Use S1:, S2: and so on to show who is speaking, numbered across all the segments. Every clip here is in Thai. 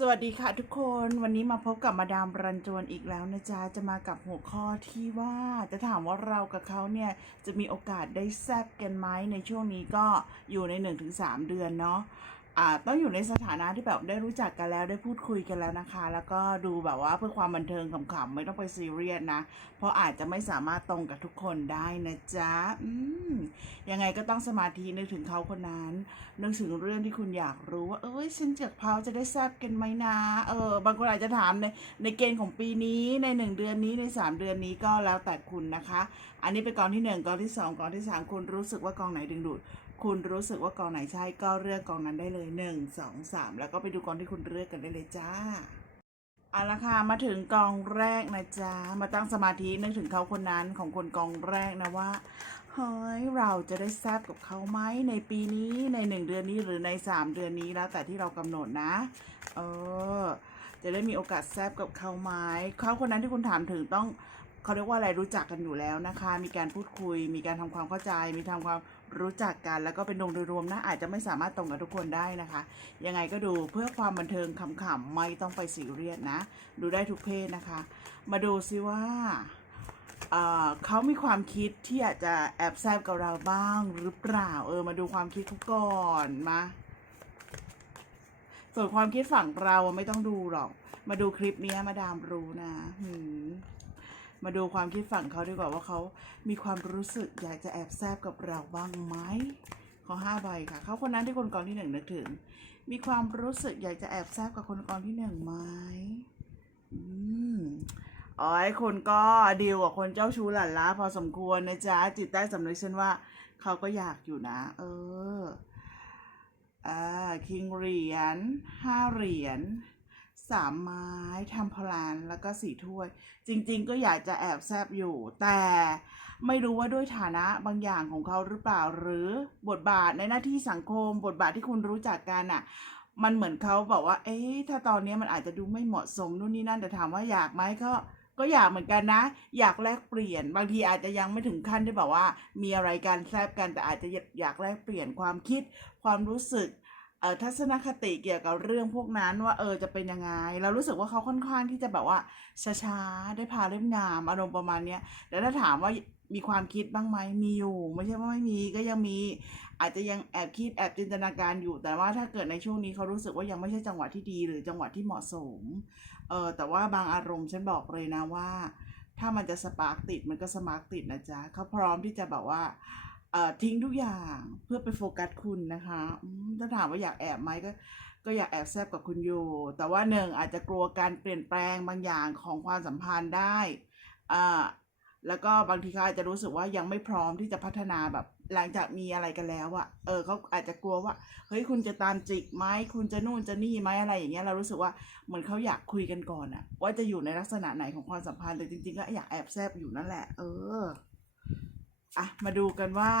S1: สวัสดีค่ะทุกคนวันนี้มาพบกับมาดามรันจวนอีกแล้วนะจ๊ะ จะมากับหัวข้อที่ว่าจะถามว่าเรากับเขาเนี่ยจะมีโอกาสได้แซบกันไหมในช่วงนี้ก็อยู่ใน 1-3 เดือนเนาะ ต้องอยู่ในสถานะที่แบบได้รู้จักกันแล้วได้พูดคุยกันแล้วนะคะ แล้วก็ดูแบบว่าเพื่อความบันเทิงขำๆไม่ต้องไปซีเรียสนะ เพราะอาจจะไม่สามารถตรงกับทุกคนได้นะจ๊ะอยังไงก็ต้องสมาธินึกถึงเขาคนนั้นนึกถึงเรื่องที่คุณอยากรู้ว่า เอ้ยฉันจากเขาจะได้แซบกันไหมนะเออบางคนอาจจะถามในในเกณฑ์ของปีนี้ในหนึ่งเดือนนี้ในสามเดือนนี้ก็แล้วแต่คุณนะคะ อันนี้เป็นกองที่หนึ่งกองที่สองกองที่สามคุณรู้สึกว่ากองไหนดึงดูด คุณรู้สึกว่ากองไหนใช่ก็เลือกกองนั้นได้เลยหนึ่งสองสามแล้วก็ไปดูกองที่คุณเลือกกันได้เลยจ้าเอาละค่ะมาถึงกองแรกนะจ๊ะ มาตั้งสมาธินึกถึงเขาคนนั้นของคนกองแรกนะว่าเฮ้ยเราจะได้แซบกับเขาไหมในปีนี้ในหนึ่งเดือนนี้หรือในสามเดือนนี้แล้วแต่ที่เรากำหนดนะเออจะได้มีโอกาสแซบกับเขาไหมเขาคนนั้นที่คุณถามถึงต้องเขาเรียกว่าอะไรรู้จักกันอยู่แล้วนะคะ มีการพูดคุย มีการทำความเข้าใจ มีทำความ รู้จักกันแล้วก็เป็นดงโดยรวมนะอาจจะไม่สามารถตรงกับทุกคนได้นะคะ ยังไงก็ดูเพื่อความบันเทิงขำๆไม่ต้องไปซีเรียสนะ ดูได้ทุกเพศนะคะ มาดูซิว่าเขามีความคิดที่อากจะแอบแซบกับเราบ้างหรือเปล่า เออ มาดูความคิดเขาก่อนมา ส่วนความคิดฝั่งเราไม่ต้องดูหรอก มาดูคลิปนี้มาดามรู้นะหืม มาดูความคิดฝั่งเขาดีกว่าว่าเขามีความรู้สึกอยากจะแอบแซบกับเราบ้างไหมขอห้าใบค่ะเขาคนนั้นที่คนกองที่หนึ่งนึกถึง มีความรู้สึกอยากจะแอบแซบกับคนกองที่หนึ่งไหมอืมอ๋อคุณก็ดีลกับคนเจ้าชู้หลั่นล้าพอสมควรนะจ๊ะจิตใต้สำนึกฉันว่าเขาก็อยากอยู่นะ เอออ่าคิงเหรียญห้าเหรียญ สามไม้ทำพลานแล้วก็สี่ถ้วย จริง ๆ ก็อยากจะแอบแซบอยู่ แต่ไม่รู้ว่าด้วยฐานะบางอย่างของเขาหรือเปล่า หรือบทบาทในหน้าที่สังคม บทบาทที่คุณรู้จักกันอะ มันเหมือนเขาบอกว่า เอ๊ะถ้าตอนนี้มันอาจจะดูไม่เหมาะสมนู่นนี่นั่นแต่ถามว่าอยากไหมก็ก็อยากเหมือนกันนะ อยากแลกเปลี่ยน บางทีอาจจะยังไม่ถึงขั้นที่แบบว่า มีอะไรกันแซบกันแต่อาจจะอยากแลกเปลี่ยนความคิด ความรู้สึก เออทัศนคติเกี่ยวกับเรื่องพวกนั้นว่าเออจะเป็นยังไง เรารู้สึกว่าเขาค่อนข้างที่จะแบบว่าช้าๆได้พาเล่มงามอารมณ์ประมาณเนี้ยแต่ถ้าถามว่ามีความคิดบ้างไหมมีอยู่ ไม่ใช่ว่าไม่มีก็ยังมี อาจจะยังแอบคิดแอบจินตนาการอยู่ แต่ว่าถ้าเกิดในช่วงนี้เขารู้สึกว่ายังไม่ใช่จังหวะที่ดีหรือจังหวะที่เหมาะสมเออแต่ว่าบางอารมณ์ฉันบอกเลยนะว่า ถ้ามันจะสปาร์กติดมันก็สมาร์กติดนะจ๊ะเขาพร้อมที่จะแบบว่า ทิ้งทุกอย่างเพื่อไปโฟกัสคุณนะคะถ้าถามว่าอยากแอบไหมก็ก็อยากแอบแซบกับคุณอยู่ แต่ว่าหนึ่งอาจจะกลัวการเปลี่ยนแปลงบางอย่างของความสัมพันธ์ได้อ่าแล้วก็บางทีเขาอาจจะรู้สึกว่ายังไม่พร้อมที่จะพัฒนาแบบหลังจากมีอะไรกันแล้วอะเออเขาอาจจะกลัวว่า เฮ้ยคุณจะตามจิกไหมคุณจะนู่นจะนี่ไหมอะไรอย่างเงี้ย เรารู้สึกว่าเหมือนเขาอยากคุยกันก่อนอะว่าจะอยู่ในลักษณะไหนของความสัมพันธ์แต่จริงๆก็อยากแอบแซบอยู่นั่นแหละ เออ อะมาดูกันว่า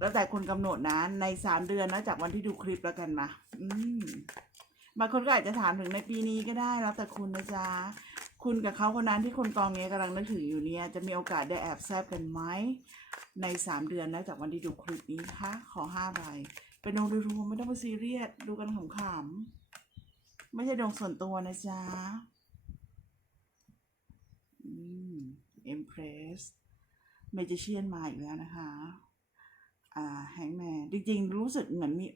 S1: แล้วแต่คุณกำหนดนะในสามเดือนนะจากวันที่ดูคลิปแล้วกันมา อืมบางคนก็อาจจะถามถึงในปีนี้ก็ได้แล้วแต่คุณนะจ๊ะคุณกับเขาคนนั้นที่คนกองเนี้ยกำลังนึกถึงอยู่เนี่ย จะมีโอกาสได้แอบแซบกันไหมในสามเดือนนะจากวันที่ดูคลิปนี้คะขอห้าใบเป็นดวงโดยรวมไม่ต้องไปซีเรียสดูกันขำๆไม่ใช่ดวงส่วนตัวนะจ๊ะอืม Empress Magician ม มจิเชียนมาอีกแล้วนะคะอ่าแฮงแมนจริงๆ รู้สึกเหมือนมี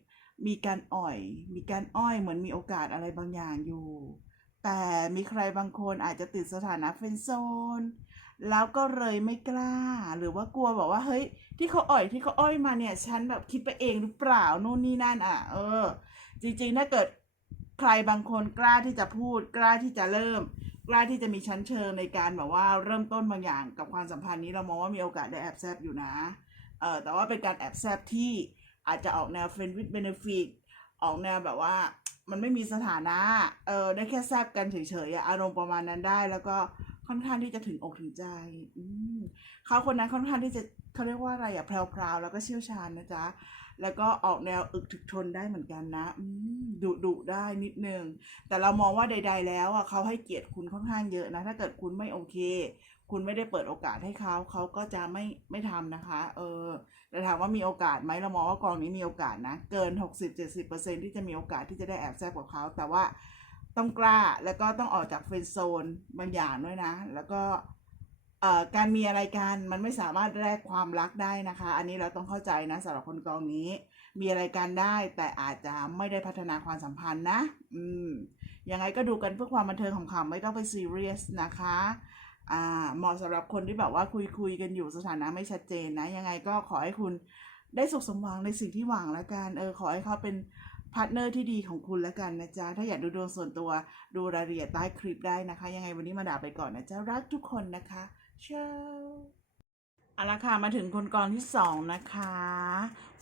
S1: มีการอ่อย มีการอ้อยเหมือนมีโอกาสอะไรบางอย่างอยู่ แต่มีใครบางคนอาจจะติดสถานะเฟนโซน แล้วก็เลยไม่กล้า หรือว่ากลัวบอกว่า เฮ้ย ที่เขาอ่อยที่เขาอ้อยมาเนี่ย ฉันแบบคิดไปเองหรือเปล่านู่นนี่นั่นอะ เออ จริงๆ ถ้าเกิดใครบางคนกล้าที่จะพูดกล้าที่จะเริ่ม กล้าที่จะมีชั้นเชิงในการแบบว่าเริ่มต้นบางอย่างกับความสัมพันธ์นี้เรามองว่ามีโอกาสได้แอบแซบอยู่นะเออแต่ว่าเป็นการแอบแซบที่อาจจะออกแนว friend with benefit ออกแนวแบบว่ามันไม่มีสถานะเออได้แค่แซบกันเฉยๆอารมณ์ประมาณนั้นได้ แล้วก็ค่อนข้างที่จะถึงอกถึงใจอืเขาคนนั้นค่อนข้างที่จะเขาเรียกว่าอะไรอะแพรวๆแล้วก็เชี่ยวชาญนะจ๊ะ แล้วก็ออกแนวอึกถึกทนได้เหมือนกันนะดุดุได้นิดนึง แต่เรามองว่าใด ๆ แล้วอะเขาให้เกียรติคุณค่อนข้างเยอะนะ ถ้าเกิดคุณไม่โอเค คุณไม่ได้เปิดโอกาสให้เขาเขาก็จะไม่ไม่ทำนะคะ เออแต่ถามว่ามีโอกาสไหมเรามองว่ากองนี้มีโอกาสนะ เกิน 60-70%ที่จะมีโอกาสที่จะได้แอบแซบกับเขาแต่ว่าต้องกล้าแล้วก็ต้องออกจากเฟรนด์โซนบางอย่างด้วยนะ แล้วก็ การมีอะไรกันมันไม่สามารถแลกความรักได้นะคะ อันนี้เราต้องเข้าใจนะสำหรับคนกองนี้ มีอะไรกันได้แต่อาจจะไม่ได้พัฒนาความสัมพันธ์นะ อืมยังไงก็ดูกันเพื่อความบันเทิงของขำไม่ต้องไปซีเรียสนะคะอ่าเหมาะสำหรับคนที่แบบว่าคุยคุยๆกันอยู่สถานะไม่ชัดเจนนะ ยังไงก็ขอให้คุณได้สุขสมหวังในสิ่งที่หวังแล้วกันเออขอให้เขาเป็นพาร์ทเนอร์ที่ดีของคุณแล้วกันนะจ๊ะ ถ้าอยากดูดวงส่วนตัวดูรายละเอียดใต้คลิปได้นะคะ ยังไงวันนี้มาด่าไปก่อนนะจ๊ะ รักทุกคนนะคะ ช้าเอาละค่ะ มาถึงคนกรที่สองนะคะ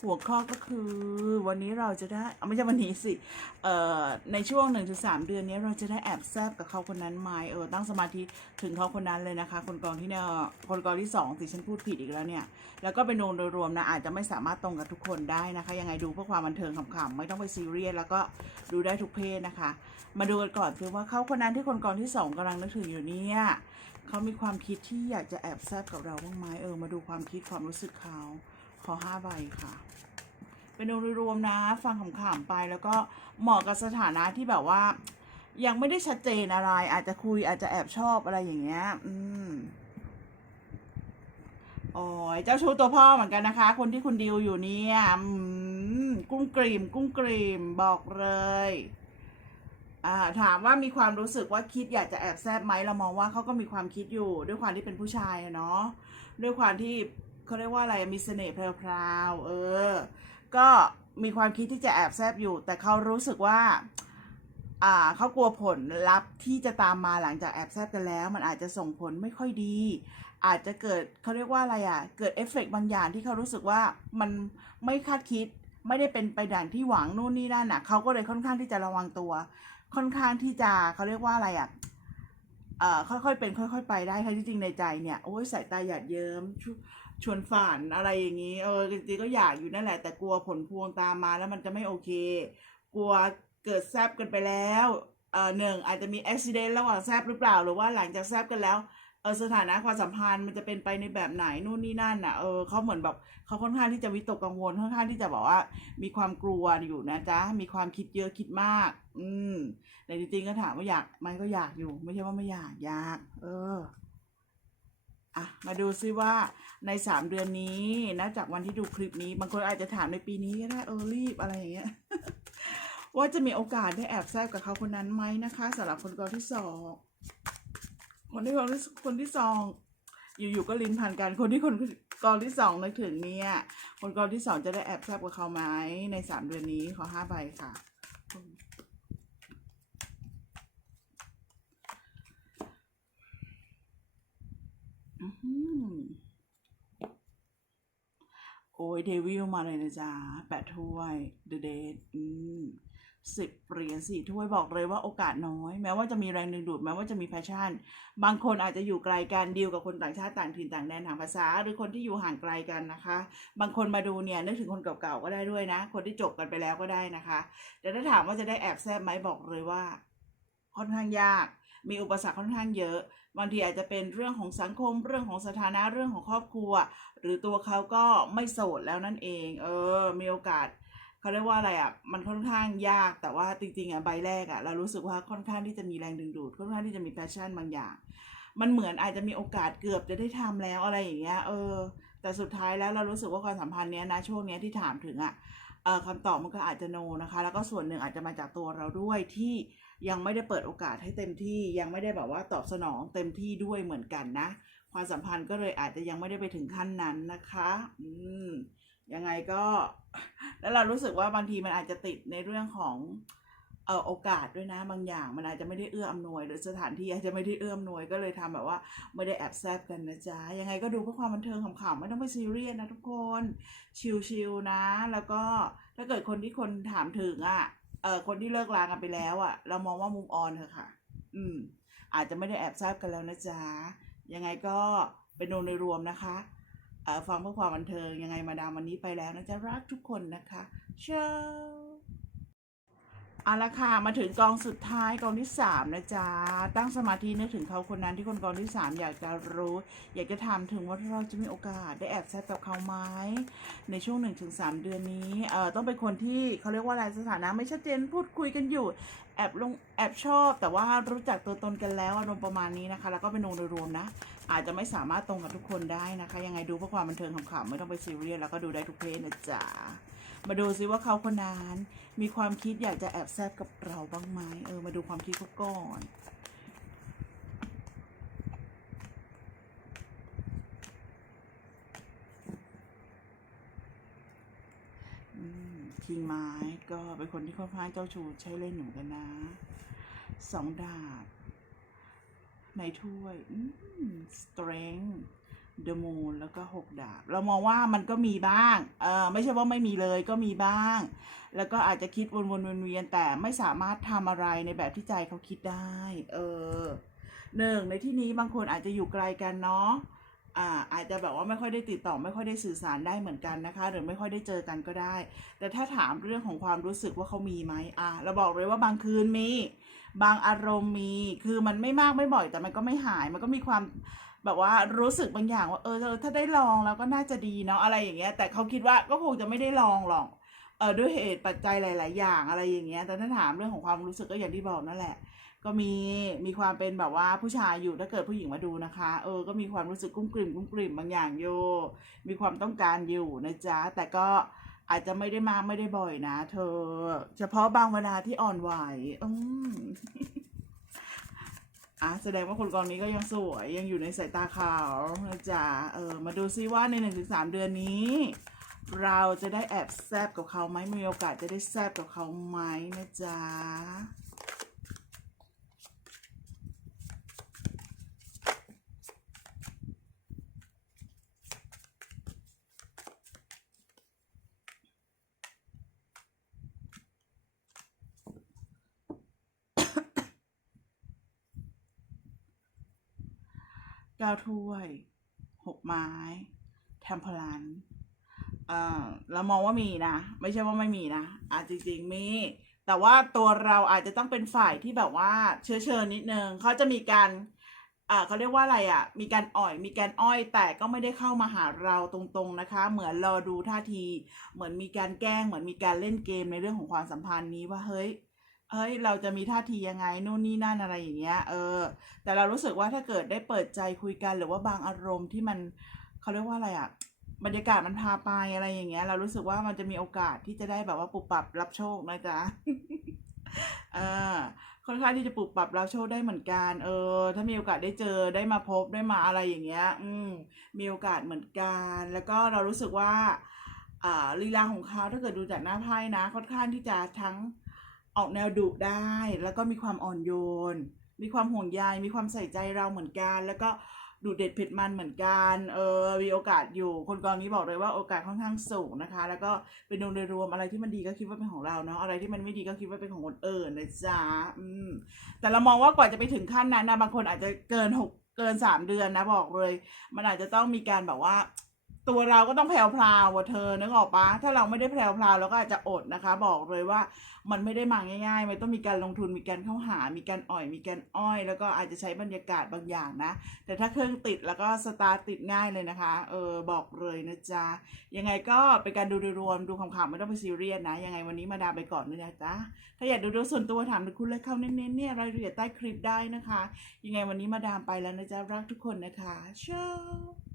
S1: หัวข้อก็คือวันนี้เราจะได้เอาไม่ใช่วันนี้สิ เอ่อ ในช่วง1นถึงสเดือนนี้เราจะได้แอบแซบกับเขาคนนั้นไหมเออ ตั้งสมาธิถึงเขาคนนั้นเลยนะคะ คนกองที่เนี่ยคนกองที่สองสิฉันพูดผิดอีกแล้วเนี่ย แล้วก็เป็นโนโดยรวมนะ อาจจะไม่สามารถตรงกับทุกคนได้นะคะ ยังไงดูเพื่อความบันเทิงขำๆไม่ต้องไปซีเรียสแล้วก็ดูได้ทุกเพศนะคะ มาดูกันก่อนคือว่าเขาคนนั้นที่คนกองที่สองกำลังนึกถึงอยู่เนี่ย เขามีความคิดที่อยากจะแอบแซบกับเราบ้างไหมเออ มาดูความคิดความรู้สึกเขาขอห้าใบค่ะ เป็นโดยรวมนะ ฟังขำๆไปแล้วก็เหมาะกับสถานะที่แบบว่า ยังไม่ได้ชัดเจนอะไร อาจจะคุยอาจจะแอบชอบอะไรอย่างเงี้ย อืมโอ้ยเจ้าชู้ตัวพ่อเหมือนกันนะคะ คนที่คุณดิวอยู่เนี่ยกุ้งกรีมกุ้งกรีมบอกเลย ถามว่ามีความรู้สึกว่าคิดอยากจะแอบแซบไหมเรามองว่าเขาก็มีความคิดอยู่ด้วยความที่เป็นผู้ชายเนาะด้วยความที่เขาเรียกว่าอะไรมีเสน่ห์พรวๆเออ ก็มีความคิดที่จะแอบแซบอยู่ แต่เขารู้สึกว่าอ่าเขากลัวผลลัพธ์ที่จะตามมาหลังจากแอบแซบกันแล้ว มันอาจจะส่งผลไม่ค่อยดี อาจจะเกิดเขาเรียกว่าอะไรอะเกิดเอฟเฟกต์บางอย่างที่เขารู้สึกว่ามันไม่คาดคิดไม่ได้เป็นไปดังที่หวังนู่นนี่นั่นน่ะเขาก็เลยค่อนข้างที่จะระวังตัว ค่อนข้างที่จะเขาเรียกว่าอะไรอะเอ่อค่อยๆเป็นค่อย ๆ ไปได้ค่ะที่จริงในใจเนี่ยโอ้ยสายตาหยาดเยิ้มชชวนฝันอะไรอย่างนี้เออจริงๆก็อยากอยู่นั่นแหละ แต่กลัวผลพวงตามมาแล้วมันจะไม่โอเค กลัวเกิดแซบกันไปแล้วเอ่อหนึ่งอาจจะมีอุบิเหตุระหว่างแซบหรือเปล่า หรือว่าหลังจากแซบกันแล้ว เออสถานะความสัมพันธ์มันจะเป็นไปในแบบไหนนู่นนี่นั่นน่ะเออเขาเหมือนแบบเขาค่อนข้างที่จะวิตกกังวลค่อนข้างที่จะบอกว่า มีความกลัวอยู่นะจ๊ะมีความคิดเยอะคิดมาก อืมแต่จริงๆก็ถามว่าอยากไหมก็อยากอยู่ ไม่ใช่ว่าไม่อยากอยาก เอออะมาดูซิว่าในสามเดือนนี้นะจากวันที่ดูคลิปนี้บางคนอาจจะถามในปีนี้ก็ได้เออรีบอะไรอย่างเงี้ยว่าจะมีโอกาสได้แอบแซบกับเขาคนนั้นไหมนะคะสำหรับคนกองที่สอง คนที่คนที่คนที่สอง อยู่ๆก็ลิ้นพันกันคนที่คนกองที่สองนึกถึงเนี่ย คนกองที่สองจะได้แอบแซบกับเขาไหมในสามเดือนนี้ขอห้าใบค่ะโอ้ยเดวิลมาเลยนะจ๊ะแปดถ้วยเดอะเดทอืม สิบเหรียญสี่ถ้วยบอกเลยว่าโอกาสน้อย แม้ว่าจะมีแรงดึงดูดแม้ว่าจะมีแพชชั่น บางคนอาจจะอยู่ไกลกันดีลกับคนต่างชาติต่างถิ่นต่างแดนทางภาษา หรือคนที่อยู่ห่างไกลกันนะคะ บางคนมาดูเนี่ยนึกถึงคนเก่าๆก็ได้ด้วยนะ คนที่จบกันไปแล้วก็ได้นะคะแต่ถ้าถามว่าจะได้แอบแซบไหมบอกเลยว่า ค่อนข้างยาก มีอุปสรรคค่อนข้างเยอะบางทีอาจจะเป็นเรื่องของสังคมเรื่องของสถานะเรื่องของครอบครัว หรือตัวเขาก็ไม่โสดแล้วนั่นเอง เออ มีโอกาส เขาเรียกว่าอะไรอะ มันค่อนข้างยาก แต่ว่าจริงๆอะใบแรกอะเรารู้สึกว่าค่อนข้างที่จะมีแรงดึงดูด ค่อนข้างที่จะมีแพชชั่นบางอย่าง มันเหมือนอาจจะมีโอกาสเกือบจะได้ทำแล้วอะไรอย่างเงี้ย เออ แต่สุดท้ายแล้วเรารู้สึกว่าความสัมพันธ์เนี้ยนะช่วงเนี้ยที่ถามถึงอะเออคำตอบมันก็อาจจะโนนะคะ แล้วก็ส่วนหนึ่งอาจจะมาจากตัวเราด้วยที่ยังไม่ได้เปิดโอกาสให้เต็มที่ ยังไม่ได้แบบว่าตอบสนองเต็มที่ด้วยเหมือนกันนะ ความสัมพันธ์ก็เลยอาจจะยังไม่ได้ไปถึงขั้นนั้นนะคะ อืม ยังไงก็ แล้วเรารู้สึกว่าบางทีมันอาจจะติดในเรื่องของเออโอกาสด้วยนะบางอย่าง มันอาจจะไม่ได้เอื้ออำนวย หรือสถานที่อาจจะไม่ได้เอื้ออำนวยก็เลยทำแบบว่าไม่ได้แอบแซบกันนะจ๊ะยังไงก็ดูเพื่อความบันเทิงขำๆไม่ต้องไปซีเรียสนะทุกคนชิลๆนะ แล้วก็ถ้าเกิดคนที่คนถามถึงอะเออคนที่เลิกลากันไปแล้วอะ เรามองว่ามุมออนเถอะค่ะ อืม อาจจะไม่ได้แอบแซบกันแล้วนะจ๊ะยังไงก็เป็นโดยรวมนะคะ ฟังเพื่อความบันเทิงยังไงมาดามวันนี้ไปแล้วนะจ๊ะรักทุกคนนะคะเชาเอาละค่ะมาถึงกองสุดท้ายกองที่สามนะจ๊ะตั้งสมาธินึกถึงเขาคนนั้นที่คนกองที่สามอยากจะรู้ อยากจะถามถึงว่าเราจะมีโอกาสได้แอบแซบกับเขาไหมในช่วงหนึ่งถึงสามเดือนนี้เอ่อต้องเป็นคนที่เขาเรียกว่าอะไรสถานะไม่ชัดเจนพูดคุยกันอยู่ แอบลงแอบชอบ แต่ว่ารู้จักตัวตนกันแล้วอารมณ์ประมาณนี้นะคะ แล้วก็เป็นองค์โดยรวมนะ อาจจะไม่สามารถตรงกับทุกคนได้นะคะ ยังไงดูเพื่อความบันเทิงขำๆไม่ต้องไปซีเรียสแล้วก็ดูได้ทุกเพศนะจ๊ะมาดูซิว่าเขาคนนั้นมีความคิดอยากจะแอบแซบกับเราบ้างไหมเออมาดูความคิดเขาก่อนอืมคิงไม้ก็เป็นคนที่ค่อนข้างเจ้าชู้ใช้เล่นหมือนกันนะสองดาบ ในถ้วยอืม strength the moon แล้วก็หกดาบ เรามองว่ามันก็มีบ้าง เออไม่ใช่ว่าไม่มีเลยก็มีบ้าง แล้วก็อาจจะคิดวนๆเวียนๆแต่ไม่สามารถทำอะไรในแบบที่ใจเขาคิดได้ เออหนึ่งในที่นี้บางคนอาจจะอยู่ไกลกันเนาะอาอาจจะแบบว่าไม่ค่อยได้ติดต่อไม่ค่อยได้สื่อสารได้เหมือนกันนะคะ หรือไม่ค่อยได้เจอกันก็ได้ แต่ถ้าถามเรื่องของความรู้สึกว่าเขามีไหมอะเราบอกเลยว่าบางคืนมี บางอารมณ์มี คือมันไม่มากไม่บ่อยแต่มันก็ไม่หาย มันก็มีความแบบว่ารู้สึกบางอย่างว่าเออเออถ้าได้ลองแล้วก็น่าจะดีเนาะอะไรอย่างเงี้ย แต่เขาคิดว่าก็คงจะไม่ได้ลองหรอก เออด้วยเหตุปัจจัยหลาย ๆ อย่างอะไรอย่างเงี้ย แต่ถ้าถามเรื่องของความรู้สึกก็อย่างที่บอกนั่นแหละ ก็มีมีความเป็นแบบว่าผู้ชายอยู่ถ้าเกิดผู้หญิงมาดูนะคะ เออ ก็มีความรู้สึกกุ้มกลิ่มกุ้มกลิ่มบางอย่างอยู่ มีความต้องการอยู่นะจ๊ะ แต่ก็ อาจจะไม่ได้มาไม่ได้บ่อยนะเธอ เฉพาะบางเวลาที่อ่อนไหวอืมอะแสดงว่าคนกองนี้ก็ยังสวยยังอยู่ในสายตาเขานะจ๊ะเออมาดูซิว่าในหนึ่งถึงสามเดือนนี้ เราจะได้แอบแซบกับเขาไหมมีโอกาสจะได้แซบกับเขาไหมนะจ๊ะ ก้าถ้วยหกไม้แทมเพลันเอ่อเรามองว่ามีนะ ไม่ใช่ว่าไม่มีนะอาจจริงๆมี แต่ว่าตัวเราอาจจะต้องเป็นฝ่ายที่แบบว่าเชื้อเชิญนิดนึงเขาจะมีการอ่าเขาเรียกว่าอะไรอะ มีการอ่อย มีการอ้อย แต่ก็ไม่ได้เข้ามาหาเราตรงๆนะคะ เหมือนรอดูท่าที เหมือนมีการแกล้ง เหมือนมีการเล่นเกมในเรื่องของความสัมพันธ์นี้ว่าเฮ้ย เฮ้ยเราจะมีท่าทียังไงนู่นนี่นั่นอะไรอย่างเงี้ยเออ แต่เรารู้สึกว่าถ้าเกิดได้เปิดใจคุยกันหรือว่าบางอารมณ์ที่มันเขาเรียกว่าอะไรอะบรรยากาศมันพาไปอะไรอย่างเงี้ย เรารู้สึกว่ามันจะมีโอกาสที่จะได้แบบว่าปรับปรับรับโชคนะจ๊ะเออค่อนข้างที่จะปรับปรับรับโชคได้เหมือนกัน เออ ถ้ามีโอกาสได้เจอได้มาพบได้มาอะไรอย่างเงี้ย อืม มีโอกาสเหมือนกัน แล้วก็เรารู้สึกว่าอ่าลีลาของเขาถ้าเกิดดูจากหน้าไพ่นะ ค่อนข้างที่จะทั้ง ออกแนวดุได้ แล้วก็มีความอ่อนโยน มีความห่วงใย มีความใส่ใจเราเหมือนกัน แล้วก็ดูเด็ดเผ็ดมันเหมือนกัน เออ มีโอกาสอยู่ คนกองนี้บอกเลยว่าโอกาสค่อนข้างสูงนะคะ แล้วก็เป็นดวงโดยรวมอะไรที่มันดีก็คิดว่าเป็นของเราเนาะ อะไรที่มันไม่ดีก็คิดว่าเป็นของคนอื่นนะจ๊ะอืม แต่เรามองว่ากว่าจะไปถึงขั้นนั้นนะบางคนอาจจะเกินหกเกินสามเดือนนะบอกเลย มันอาจจะต้องมีการแบบว่า ตัวเราก็ต้องแพรวพราวว่ะเธอนึกออกปะถ้าเราไม่ได้แพรวพราวเราก็อาจจะอดนะคะ บอกเลยว่ามันไม่ได้มาง่ายๆ มันต้องมีการลงทุนมีการเข้าหา มีการอ่อยมีการอ้อย แล้วก็อาจจะใช้บรรยากาศบางอย่างนะ แต่ถ้าเครื่องติดแล้วก็สตาร์ติดง่ายเลยนะคะ เออบอกเลยนะจ๊ะยังไงก็เป็นการดูโดยรวมดูขำๆไม่ต้องไปซีเรียสนะ ยังไงวันนี้มาดามไปก่อนเลยนะจ๊ะถ้าอยากดูดูส่วนตัวถามถึงคุณเลยเข้าเน้นๆเนี่ยรายละเอียดใต้คลิปได้นะคะ ยังไงวันนี้มาดามไปแล้วนะจ๊ะรักทุกคนนะคะเชา